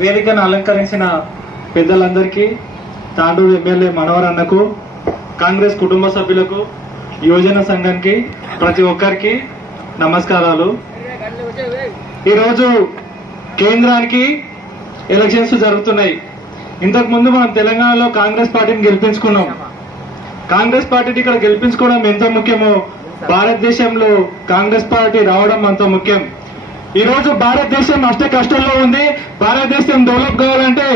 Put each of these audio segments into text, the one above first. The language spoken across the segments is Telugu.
వేదికను అలంకరించిన పెద్దలందరికీ, తాండూరు ఎమ్మెల్యే మనోహర్ అన్నకు, కాంగ్రెస్ కుటుంబ సభ్యులకు, యువజన సంఘానికి, ప్రతి ఒక్కరికి నమస్కారాలు. ఈరోజు కేంద్రానికి ఎలక్షన్స్ జరుగుతున్నాయి. ఇంతకు ముందు మనం తెలంగాణలో కాంగ్రెస్ పార్టీని గెలిపించుకున్నాం. కాంగ్రెస్ పార్టీని ఇక్కడ గెలిపించుకోవడం ఎంత ముఖ్యమో భారతదేశంలో కాంగ్రెస్ పార్టీ రావడం అంత ముఖ్యం. ఈ రోజు భారతదేశం అష్ట కష్టంలో ఉంది. భారతదేశం డెవలప్ కావాలంటే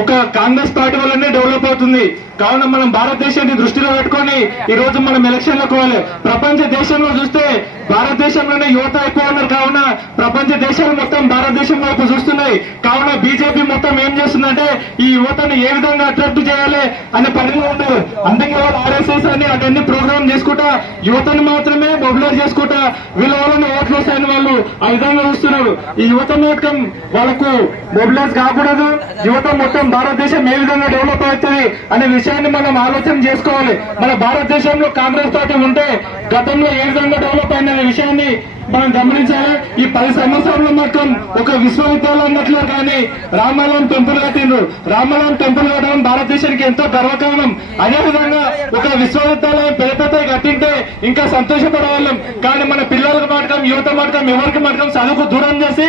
ఒక కాంగ్రెస్ పార్టీ వల్లనే డెవలప్ అవుతుంది. కావున మనం భారతదేశాన్ని దృష్టిలో పెట్టుకొని ఈ రోజు మనం ఎలక్షన్లకు పోవాలి. ప్రపంచ దేశంలో చూస్తే భారతదేశంలోనే యువత ఎక్కువ ఉన్నారు. కావున ప్రపంచ దేశాలు మొత్తం భారతదేశం వైపు చూస్తున్నాయి. కావున బీజేపీ మొత్తం ఏం చేస్తుందంటే ఈ యువతను ఏ విధంగా అట్రాక్ట్ చేయాలి అనే పనిలో ఉన్నారు. అందుకే వాళ్ళు ఆర్ఎస్ఎస్ అని అటన్ని ప్రోగ్రామ్ చేసుకుంటా యువతను మాత్రమే మొబిలైజ్ చేసుకుంటా వీళ్ళ వాళ్ళని ఓట్లు వస్తాయని వాళ్ళు ఆ విధంగా చూస్తున్నారు. ఈ యువత మొత్తం వాళ్ళకు మొబిలైజ్ కాకూడదు. యువత మొత్తం భారతదేశం ఏ విధంగా డెవలప్ అవుతుంది అనే విషయాన్ని మనం ఆలోచన చేసుకోవాలి. మన భారతదేశంలో కాంగ్రెస్ పార్టీ ఉంటే గతంలో ఏ విధంగా డెవలప్ అయిన విషయాన్ని మనం గమనించాలి. ఈ 10 సంవత్సరాల మాత్రం ఒక విశ్వవిద్యాలయం అన్నట్లు కానీ రామాలయం టెంపుల్ కట్టిండ్రు. రామాలయం టెంపుల్ కట్టడం భారతదేశానికి ఎంతో గర్వకారణం. అదేవిధంగా ఒక విశ్వవిద్యాలయం పేదతో కట్టింటే ఇంకా సంతోషపడేవాళ్ళం. కానీ మన పిల్లలకు మాత్రం యువత మాత్రం ఎవరికి మాత్రం చదువుకు దూరం చేసి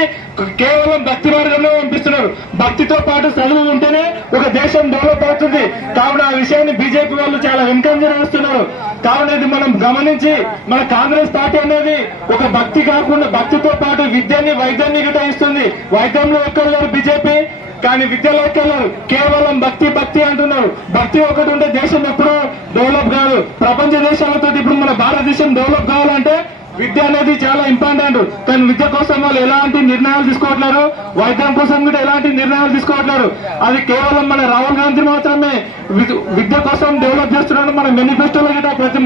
కేవలం భక్తి మార్గంలో పంపిస్తున్నారు. భక్తితో పాటు చదువు ఉంటేనే ఒక దేశం డెవలప్ అవుతుంది. కావున ఆ విషయాన్ని బీజేపీ వాళ్ళు చాలా వెనుకంజ వేస్తున్నారు. కావున ఇది మనం గమనించి మన కాంగ్రెస్ పార్టీ అనేది ఒక భక్తి కాకుండా భక్తితో పాటు విద్యని వైద్యాన్ని గిట్ట ఇస్తుంది. వైద్యంలో ఎక్కడలేరు బీజేపీ, కానీ విద్యలో ఎక్కడలేరు. కేవలం భక్తి భక్తి అంటున్నారు. భక్తి ఒకటి ఉంటే దేశం ఎప్పుడూ డెవలప్ కాదు. ప్రపంచ దేశాలతో ఇప్పుడు మన భారతదేశం డెవలప్ కావాలంటే విద్య అనేది చాలా ఇంపార్టెంట్. కానీ విద్య కోసం వాళ్ళు ఎలాంటి నిర్ణయాలు తీసుకోవట్లేరు. వైద్యం కోసం కూడా ఎలాంటి నిర్ణయాలు తీసుకోవట్లేరు. అది కేవలం మన రాహుల్ గాంధీ మాత్రమే విద్య కోసం డెవలప్ చేస్తున్నాడు. మన మేనిఫెస్టోలో కూడా ప్రతి